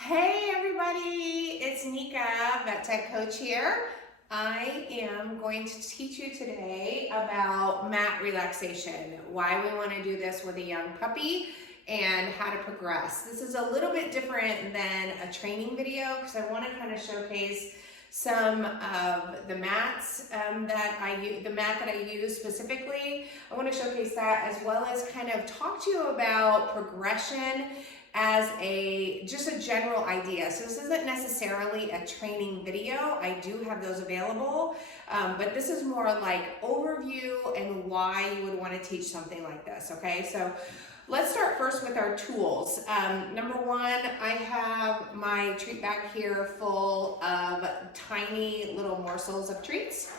Hey everybody, it's Nika, Vet Tech Coach here. I am going to teach you today about mat relaxation, why we want to do this with a young puppy, and how to progress. This is a little bit different than a training video because I want to kind of showcase some of the mats the mat that I use specifically. I want to showcase that as well as kind of talk to you about progression as just a general idea. So this isn't necessarily a training video. I do have those available, but this is more like overview and why you would want to teach something like this, okay? So let's start first with our tools. Number one, I have my treat bag here full of tiny little morsels of treats.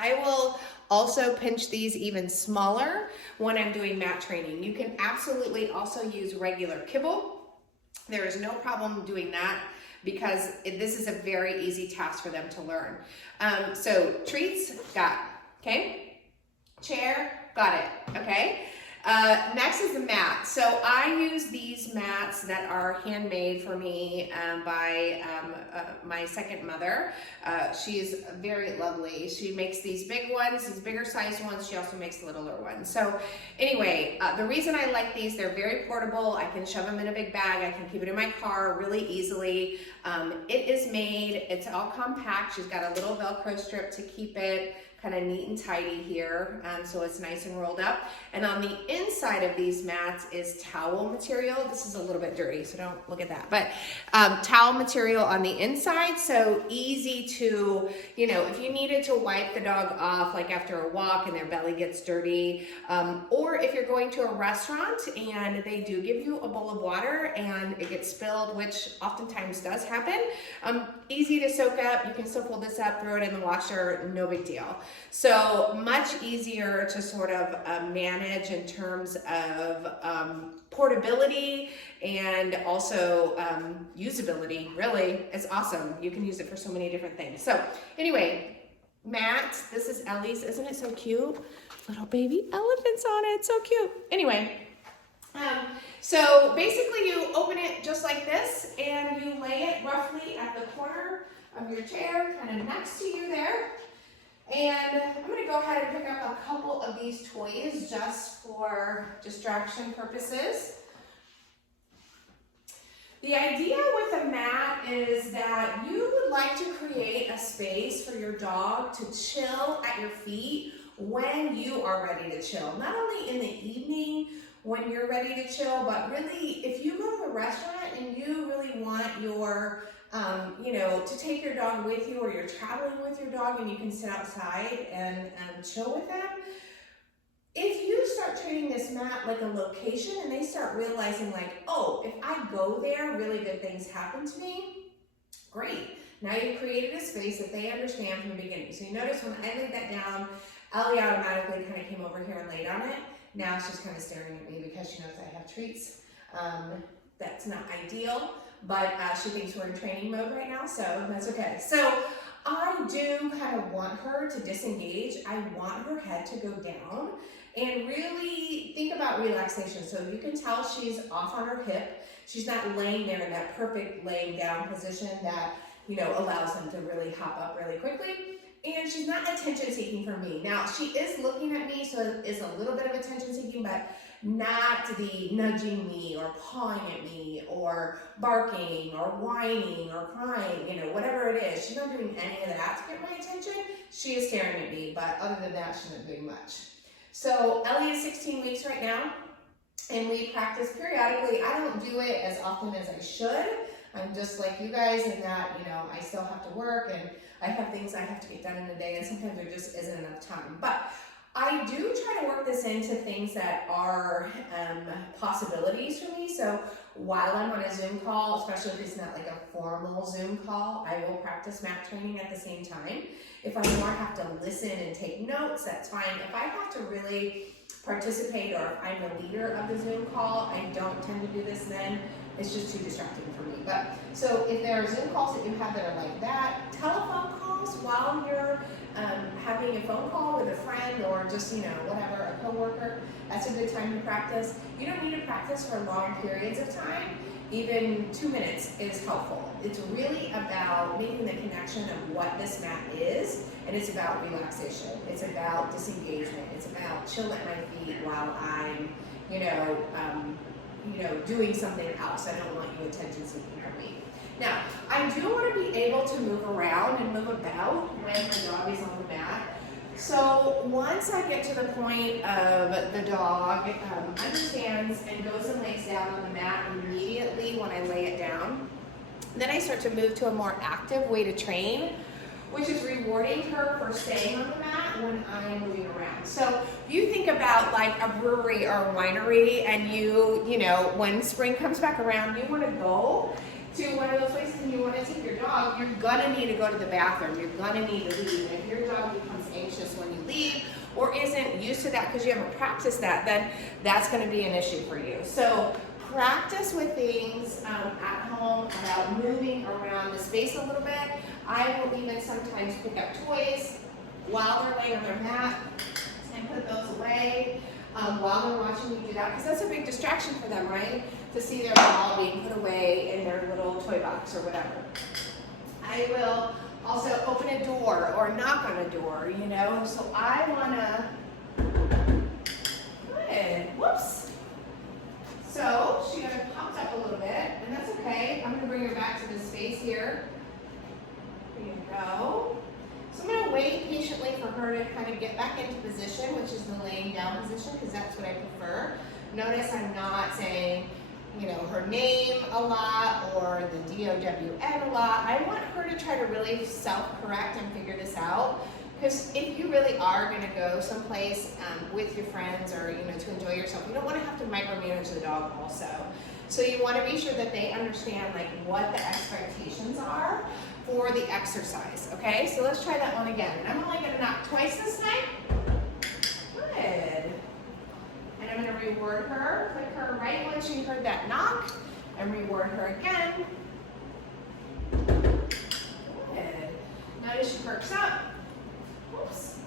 I will also pinch these even smaller when I'm doing mat training. You can absolutely also use regular kibble. There is no problem doing that because this is a very easy task for them to learn. So treats, got, okay? Chair, got it, okay? Next is the mat. So I use these mats that are handmade for me by my second mother. She's very lovely. She makes these big ones, these bigger sized ones. She also makes littler ones. So anyway, the reason I like these, they're very portable. I can shove them in a big bag. I can keep it in my car really easily. It is made, it's all compact. She's got a little Velcro strip to keep it kind of neat and tidy here, so it's nice and rolled up. And on the inside of these mats is towel material. This is a little bit dirty, so don't look at that. But towel material on the inside, so easy to, if you needed to wipe the dog off, like after a walk and their belly gets dirty, or if you're going to a restaurant and they do give you a bowl of water and it gets spilled, which oftentimes does happen, easy to soak up. You can still pull this up, throw it in the washer, no big deal. So much easier to sort of manage in terms of portability and also usability. Really, it's awesome. You can use it for so many different things. So anyway, mat, this is Ellie's. Isn't it so cute? Little baby elephants on it. So cute. Anyway, so basically you open it just like this and you lay it roughly at the corner of your chair, kind of next to you there. And I'm going to go ahead and pick up a couple of these toys just for distraction purposes. The idea with a mat is that you would like to create a space for your dog to chill at your feet when you are ready to chill. Not only in the evening when you're ready to chill, but really if you go to a restaurant and you really want your to take your dog with you, or you're traveling with your dog and you can sit outside and chill with them. If you start treating this mat like a location and they start realizing like, oh, if I go there, really good things happen to me, great. Now you've created a space that they understand from the beginning. So you notice when I laid that down, Ellie automatically kind of came over here and laid on it. Now she's kind of staring at me because she knows I have treats. That's not ideal. But she thinks we're in training mode right now, so that's okay. So I do kind of want her to disengage. I want her head to go down and really think about relaxation. So you can tell she's off on her hip. She's not laying there in that perfect laying down position that, allows them to really hop up really quickly. And she's not attention seeking for me. Now, she is looking at me, so it is a little bit of attention seeking, but not the nudging me or pawing at me or barking or whining or crying, whatever it is. She's not doing any of that to get my attention. She is staring at me, but other than that, she's not doing much. So Ellie is 16 weeks right now, and we practice periodically. I don't do it as often as I should. I'm just like you guys in that, I still have to work and I have things I have to get done in a day, and sometimes there just isn't enough time. But I do try to work this into things that are possibilities for me. So while I'm on a Zoom call, especially if it's not like a formal Zoom call, I will practice mat training at the same time. If I more have to listen and take notes, that's fine. If I have to really participate, or if I'm the leader of the Zoom call, I don't tend to do this then. It's just too distracting for me. But so if there are Zoom calls that you have that are like that, telephone calls while you're having a phone call with a friend or just, whatever, a coworker, that's a good time to practice. You don't need to practice for long periods of time. even 2 minutes is helpful. It's really about making the connection of what this mat is, and it's about relaxation. It's about disengagement. It's about chill at my feet while I'm, doing something else. I don't want you attention seeking from me. Now, I do want to be able to move around and move about when the dog is on the mat. So once I get to the point of the dog understands and goes and lays down on the mat immediately when I lay it down, then I start to move to a more active way to train, which is rewarding her for staying on the mat when I'm moving around. So you think about like a brewery or a winery, and when spring comes back around, you want to go to one of those places and you want to take your dog, you're gonna need to go to the bathroom. You're gonna need to leave. And if your dog becomes anxious when you leave or isn't used to that because you haven't practiced that, then that's gonna be an issue for you. So practice with things at home about moving around the space a little bit. I will even sometimes pick up toys while they're laying on their mat and put those away while they're watching me do that, because that's a big distraction for them, right? To see their ball being put away in their little toy box or whatever. I will also open a door or knock on a door, so I wanna, good, whoops. So she kind of popped up a little bit, and that's okay. I'm gonna bring her back to this space here. There you go. So I'm gonna wait patiently for her to kind of get back into position, which is the laying down position, because that's what I prefer. Notice I'm not saying, her name a lot or the DOWN a lot. I want her to try to really self-correct and figure this out. Because if you really are going to go someplace with your friends or to enjoy yourself, you don't want to have to micromanage the dog also. So you want to be sure that they understand what the expectations are for the exercise. Okay, so let's try that one again. And I'm only going to knock twice this time. Good. And I'm going to reward her. Click her right when she heard that knock, and reward her again. Good. Notice she perks up. Oops.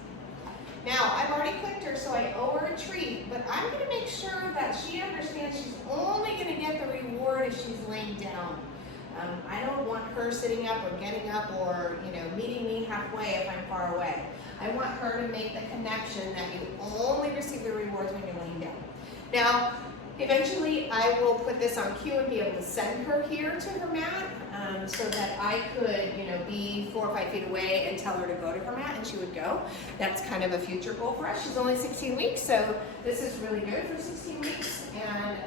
Now, I've already clicked her, so I owe her a treat, but I'm going to make sure that she understands she's only going to get the reward if she's laying down. I don't want her sitting up or getting up or, meeting me halfway if I'm far away. I want her to make the connection that you only receive the rewards when you're laying down. Now, eventually I will put this on cue and be able to send her here to her mat so that I could, be 4 or 5 feet away and tell her to go to her mat, and she would go. That's kind of a future goal for us. She's only 16 weeks, so this is really good for 16 weeks and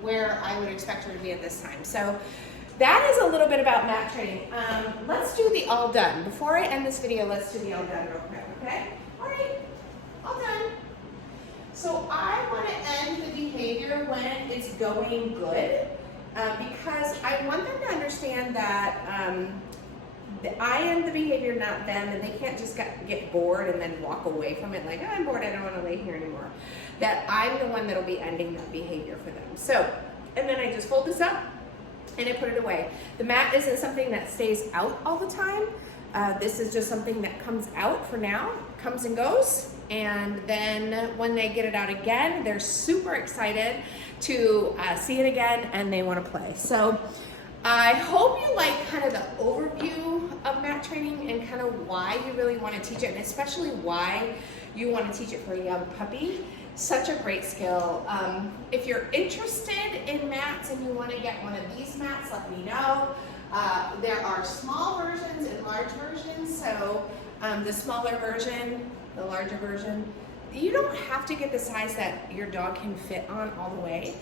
where I would expect her to be at this time. So that is a little bit about mat training. Let's do the all done. Before I end this video, let's do the all done real quick, okay? All right, all done. So I want to end the behavior when it's going good because I want them to understand that I am the behavior, not them, and they can't just get bored and then walk away from it like, oh, I'm bored, I don't want to lay here anymore. That I'm the one that'll be ending that behavior for them. So, and then I just fold this up and I put it away. The mat isn't something that stays out all the time. This is just something that comes out for now, comes and goes, and then when they get it out again, they're super excited to see it again and they want to play. So I hope you like kind of the overview of mat training and kind of why you really want to teach it, and especially why you want to teach it for a young puppy. Such a great skill. If you're interested in mats and you want to get one of these mats, let me know. There are small versions and large versions. So the smaller version, the larger version, you don't have to get the size that your dog can fit on all the way.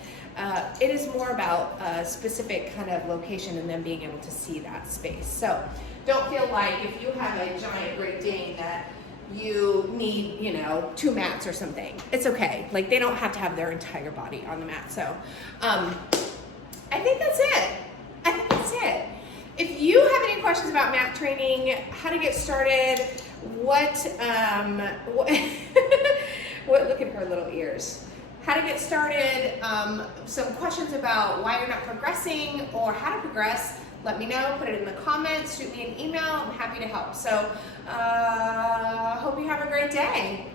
It is more about a specific kind of location and them being able to see that space. So don't feel like if you have a giant Great Dane that you need, 2 mats or something. It's okay. Like, they don't have to have their entire body on the mat. So I think that's it. If you have any questions about mat training, how to get started, what look at her little ears. How to get started, some questions about why you're not progressing or how to progress, let me know, put it in the comments, shoot me an email, I'm happy to help. So hope you have a great day.